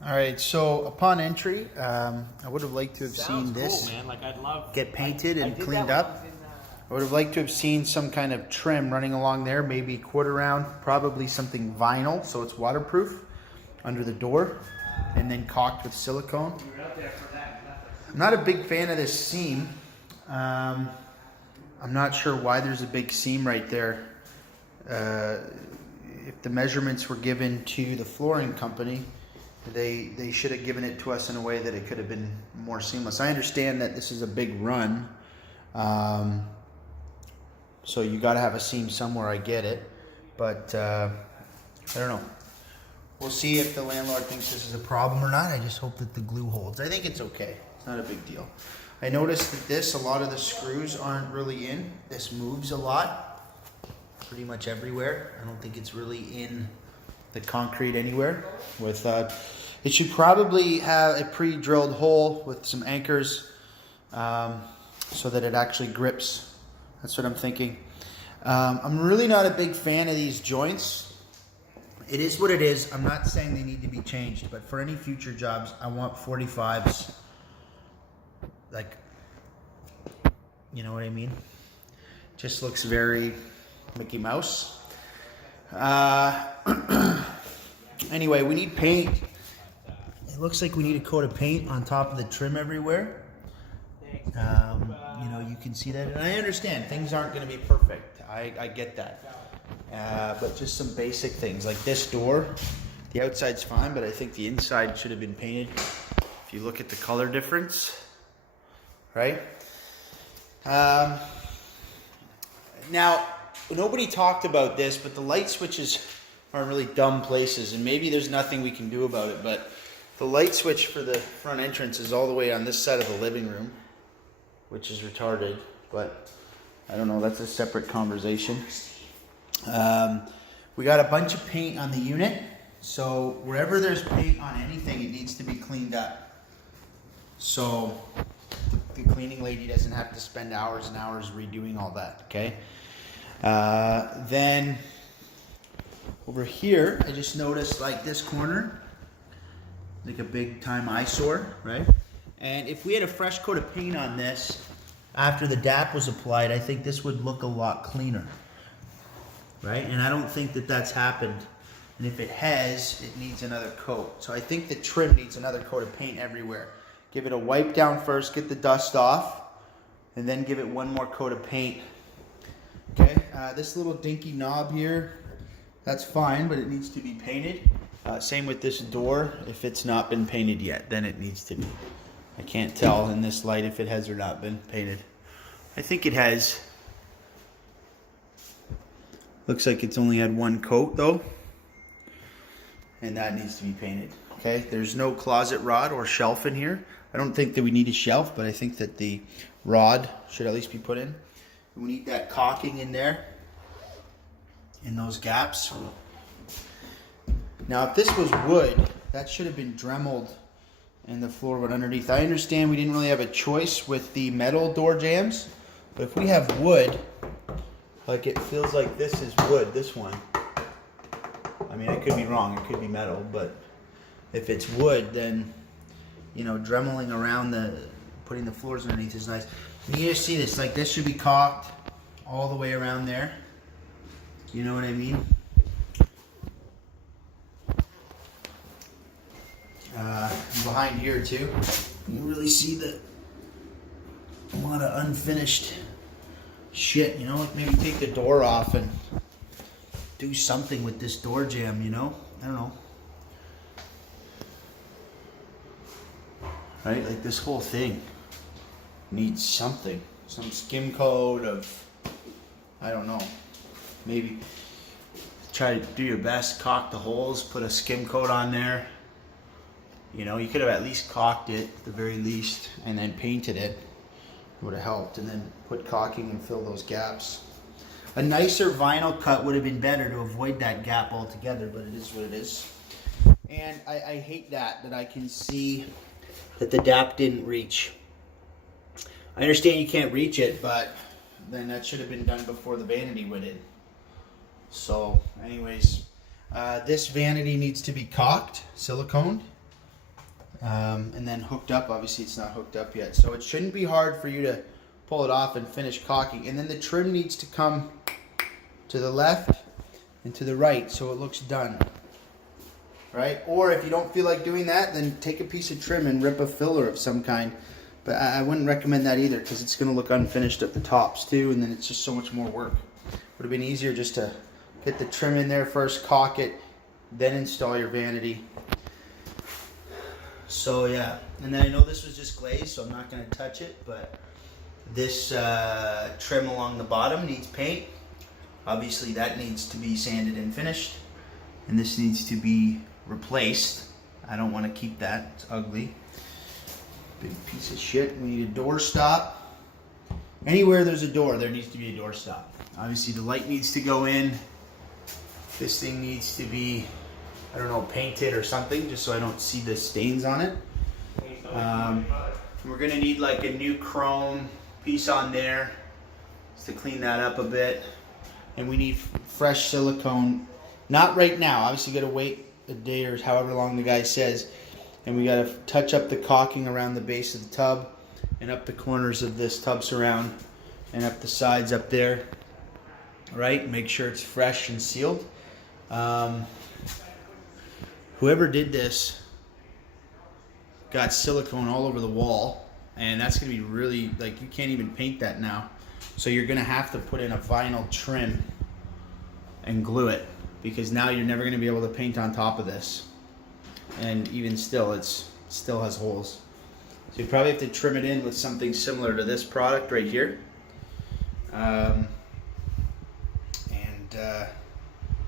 All right, so upon entry, I would have liked to have seen this cool, man. Like I'd love get painted and did cleaned that when I up. was in, I would have liked to have seen some kind of trim running along there, maybe quarter round, probably something vinyl so it's waterproof under the door, and then caulked with silicone. I'm not a big fan of this seam. I'm not sure why there's a big seam right there. If the measurements were given to the flooring company, they should have given it to us in a way that it could have been more seamless. I understand that this is a big run, so you got to have a seam somewhere. I get it, but I don't know. We'll see if the landlord thinks this is a problem or not. I just hope that the glue holds. I think it's okay. It's not a big deal. I noticed that a lot of the screws aren't really in. This moves a lot, pretty much everywhere. I don't think it's really in the concrete anywhere. It should probably have a pre-drilled hole with some anchors so that it actually grips. That's what I'm thinking. I'm really not a big fan of these joints. It is what it is. I'm not saying they need to be changed, but for any future jobs, I want 45s. Like, you know what I mean? Just looks very Mickey Mouse. Anyway, we need paint. It looks like we need a coat of paint on top of the trim everywhere. You know, you can see that. And I understand things aren't going to be perfect. I get that. But just some basic things like this door. The outside's fine, but I think the inside should have been painted. If you look at the color difference, right? Now, nobody talked about this, but the light switches are really dumb places, and maybe there's nothing we can do about it, but the light switch for the front entrance is all the way on this side of the living room, which is retarded, but I don't know, that's a separate conversation. We got a bunch of paint on the unit, so wherever there's paint on anything, it needs to be cleaned up. So the cleaning lady doesn't have to spend hours and hours redoing all that, okay? Then over here, I just noticed like this corner, like a big time eyesore, right? And if we had a fresh coat of paint on this after the DAP was applied, I think this would look a lot cleaner, right? And I don't think that that's happened. And if it has, it needs another coat. So I think the trim needs another coat of paint everywhere. Give it a wipe down first, get the dust off, and then give it one more coat of paint. Okay, this little dinky knob here, that's fine, but it needs to be painted. Same with this door. If it's not been painted yet, then it needs to be. I can't tell in this light if it has or not been painted. I think it has. Looks like it's only had one coat though. And that needs to be painted. Okay, there's no closet rod or shelf in here. I don't think that we need a shelf, but I think that the rod should at least be put in. We need that caulking in there, in those gaps. Now, if this was wood, that should have been dremeled and the floor went underneath. I understand we didn't really have a choice with the metal door jambs, but if we have wood, like it feels like this is wood, this one. I mean, I could be wrong, it could be metal, but if it's wood, then, you know, dremeling around putting the floors underneath is nice. You just see this, like this should be caulked all the way around there. You know what I mean? Behind here too, you really see a lot of unfinished shit, you know, like maybe take the door off and do something with this door jamb, you know? I don't know. Right? Like this whole thing needs something. Some skim coat of, I don't know. Maybe try to do your best, caulk the holes, put a skim coat on there. You know, you could have at least caulked it, at the very least, and then painted it. It would have helped. And then put caulking and fill those gaps. A nicer vinyl cut would have been better to avoid that gap altogether, but it is what it is. And I hate that I can see that the DAP didn't reach. I understand you can't reach it, but then that should have been done before the vanity went in. So, anyways, this vanity needs to be caulked, siliconed, And then hooked up. Obviously it's not hooked up yet, so it shouldn't be hard for you to pull it off and finish caulking. And then the trim needs to come to the left and to the right so it looks done, right? Or if you don't feel like doing that, then take a piece of trim and rip a filler of some kind. But I wouldn't recommend that either, because it's going to look unfinished at the tops too, and then it's just so much more work. Would have been easier just to get the trim in there first, caulk it, then install your vanity. So yeah, and then I know this was just glazed, so I'm not going to touch it, but this trim along the bottom needs paint. Obviously that needs to be sanded and finished, and this needs to be replaced. I don't want to keep that, it's ugly. Big piece of shit. We need a door stop. Anywhere there's a door, there needs to be a door stop. Obviously the light needs to go in. This thing needs to be, I don't know, painted or something, just so I don't see the stains on it. We're gonna need like a new chrome piece on there just to clean that up a bit. And we need fresh silicone. Not right now, obviously you gotta wait a day or however long the guy says. And we gotta touch up the caulking around the base of the tub and up the corners of this tub surround and up the sides up there. Right, make sure it's fresh and sealed. Whoever did this got silicone all over the wall, and that's gonna be really, like, you can't even paint that now. So you're gonna have to put in a vinyl trim and glue it, because now you're never gonna be able to paint on top of this. And even still, it still has holes. So you probably have to trim it in with something similar to this product right here.